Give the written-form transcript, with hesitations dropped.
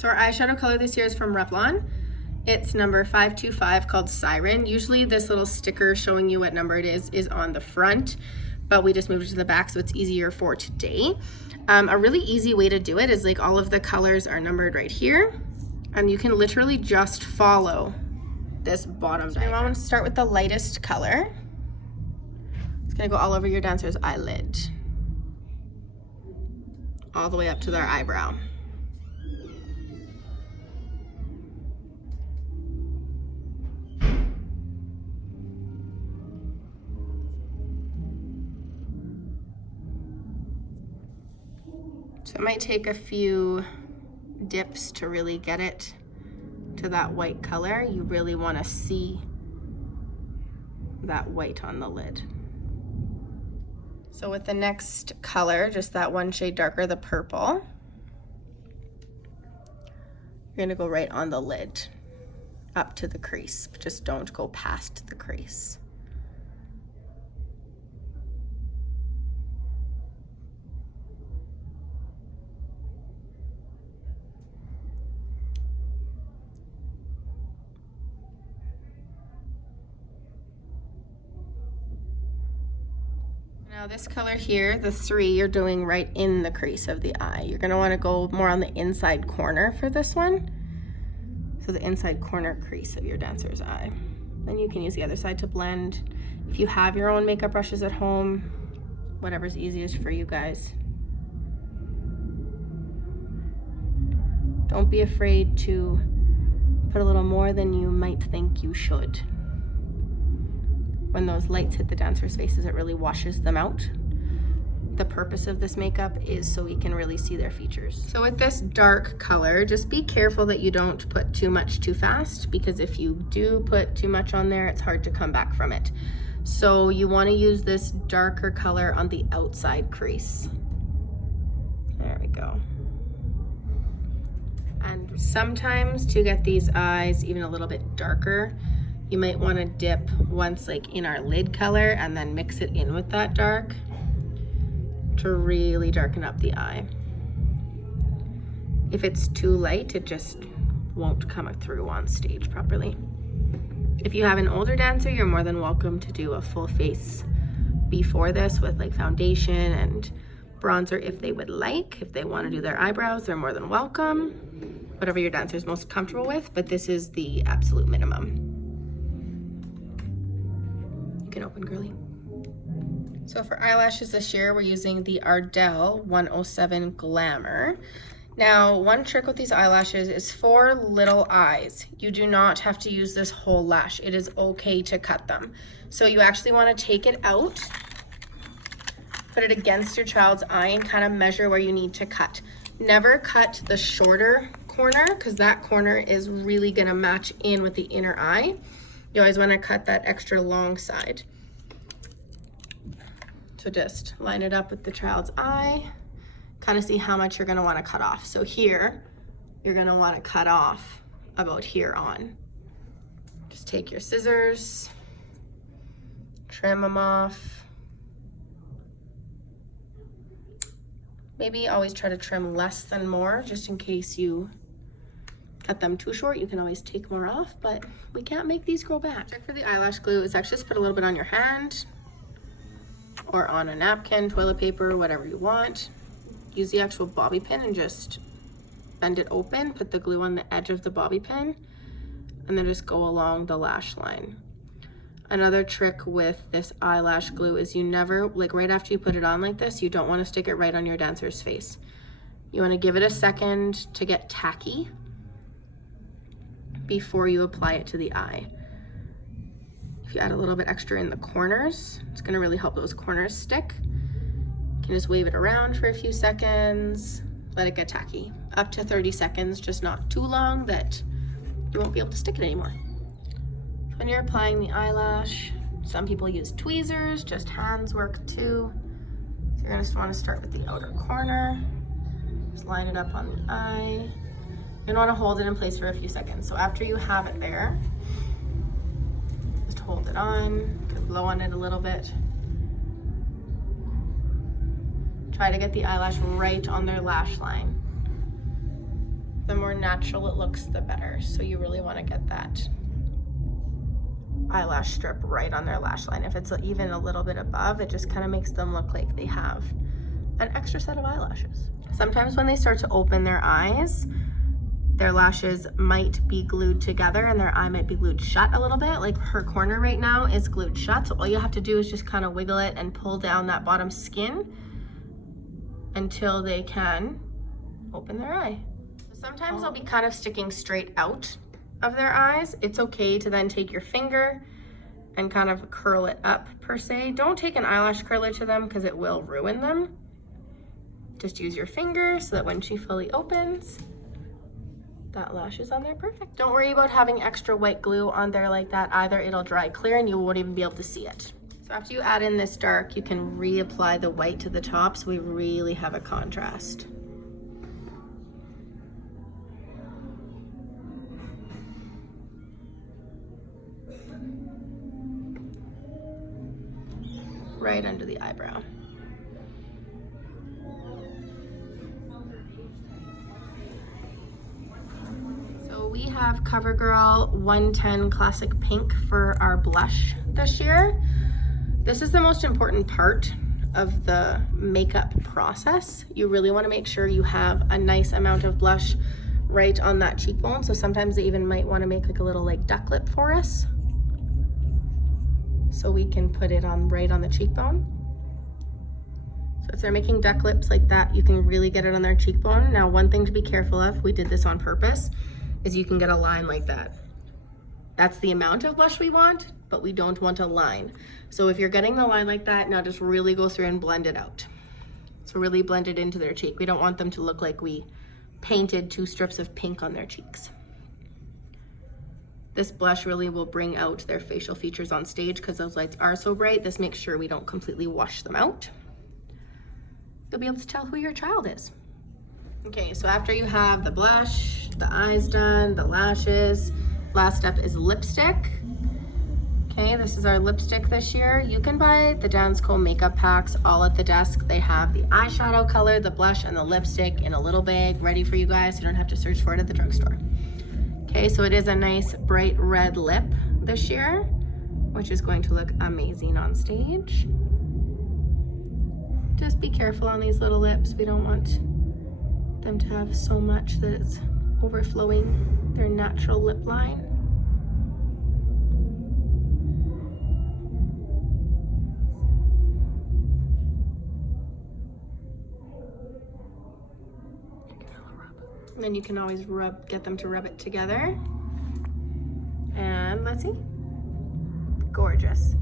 So our eyeshadow color this year is from Revlon. It's number 525 called Siren. Usually this little sticker showing you what number it is on the front, but we just moved it to the back so it's easier for today. A really easy way to do it is like all of the colors are numbered right here, and you can literally just follow this bottom diagram. I want to start with the lightest color. It's gonna go all over your dancer's eyelid, all the way up to their eyebrow. So it might take a few dips to really get it to that white color. You really want to see that white on the lid. So with the next color, just that one shade darker, the purple, you're gonna go right on the lid up to the crease. Just don't go past the crease. Now this color here, the 3, you're doing right in the crease of the eye. You're gonna wanna go more on the inside corner for this one. So the inside corner crease of your dancer's eye. Then you can use the other side to blend. If you have your own makeup brushes at home, whatever's easiest for you guys. Don't be afraid to put a little more than you might think you should. When those lights hit the dancer's faces, it really washes them out. The purpose of this makeup is so we can really see their features. So with this dark color, just be careful that you don't put too much too fast, because if you do put too much on there, it's hard to come back from it. So you want to use this darker color on the outside crease. There we go. And sometimes to get these eyes even a little bit darker, you might want to dip once like in our lid color and then mix it in with that dark to really darken up the eye. If it's too light, it just won't come through on stage properly. If you have an older dancer, you're more than welcome to do a full face before this with like foundation and bronzer if they would like. If they want to do their eyebrows, they're more than welcome. Whatever your dancer is most comfortable with, but this is the absolute minimum. You can open, girly. So for eyelashes this year, we're using the Ardell 107 Glamour. Now, one trick with these eyelashes is for little eyes. You do not have to use this whole lash. It is okay to cut them. So you actually want to take it out, put it against your child's eye, and kind of measure where you need to cut. Never cut the shorter corner, because that corner is really going to match in with the inner eye. You always want to cut that extra long side. So just line it up with the child's eye, kind of see how much you're going to want to cut off. So here, you're going to want to cut off about here on. Just take your scissors, trim them off. Maybe always try to trim less than more, just in case you cut them too short. You can always take more off, but we can't make these grow back. Trick for the eyelash glue is actually just put a little bit on your hand or on a napkin, toilet paper, whatever you want. Use the actual bobby pin and just bend it open, put the glue on the edge of the bobby pin, and then just go along the lash line. Another trick with this eyelash glue is you never, like right after you put it on like this, you don't want to stick it right on your dancer's face. You want to give it a second to get tacky before you apply it to the eye. If you add a little bit extra in the corners, it's going to really help those corners stick. You can just wave it around for a few seconds, let it get tacky. Up to 30 seconds, just not too long that you won't be able to stick it anymore. When you're applying the eyelash, some people use tweezers, just hands work too. So you're going to want to start with the outer corner, just line it up on the eye. You're going to want to hold it in place for a few seconds. So after you have it there, just hold it on, blow on it a little bit. Try to get the eyelash right on their lash line. The more natural it looks, the better. So you really want to get that eyelash strip right on their lash line. If it's even a little bit above, it just kind of makes them look like they have an extra set of eyelashes. Sometimes when they start to open their eyes, their lashes might be glued together and their eye might be glued shut a little bit. Like her corner right now is glued shut. So all you have to do is just kind of wiggle it and pull down that bottom skin until they can open their eye. Sometimes they'll be kind of sticking straight out of their eyes. It's okay to then take your finger and kind of curl it up per se. Don't take an eyelash curler to them because it will ruin them. Just use your finger so that when she fully opens, that lash is on there perfect. Don't worry about having extra white glue on there like that either. It'll dry clear and you won't even be able to see it. So after you add in this dark, you can reapply the white to the top so we really have a contrast. Right under the eyebrow. So we have CoverGirl 110 Classic Pink for our blush this year. This is the most important part of the makeup process. You really want to make sure you have a nice amount of blush right on that cheekbone. So sometimes they even might want to make like a little like duck lip for us, so we can put it on right on the cheekbone. So if they're making duck lips like that, you can really get it on their cheekbone. Now, one thing to be careful of, we did this on purpose, is you can get a line like that. That's the amount of blush we want, but we don't want a line. So if you're getting the line like that, now just really go through and blend it out. So really blend it into their cheek. We don't want them to look like we painted 2 strips of pink on their cheeks. This blush really will bring out their facial features on stage because those lights are so bright. This makes sure we don't completely wash them out. You'll be able to tell who your child is. Okay, so after you have the blush, the eyes done, the lashes, last step is lipstick. Okay, this is our lipstick this year. You can buy the DanceCo makeup packs all at the desk. They have the eyeshadow color, the blush, and the lipstick in a little bag ready for you guys. You don't have to search for it at the drugstore. Okay, so it is a nice bright red lip this year, which is going to look amazing on stage. Just be careful on these little lips. We don't want them to have so much that it's overflowing their natural lip line. And then you can always get them to rub it together. And let's see. Gorgeous.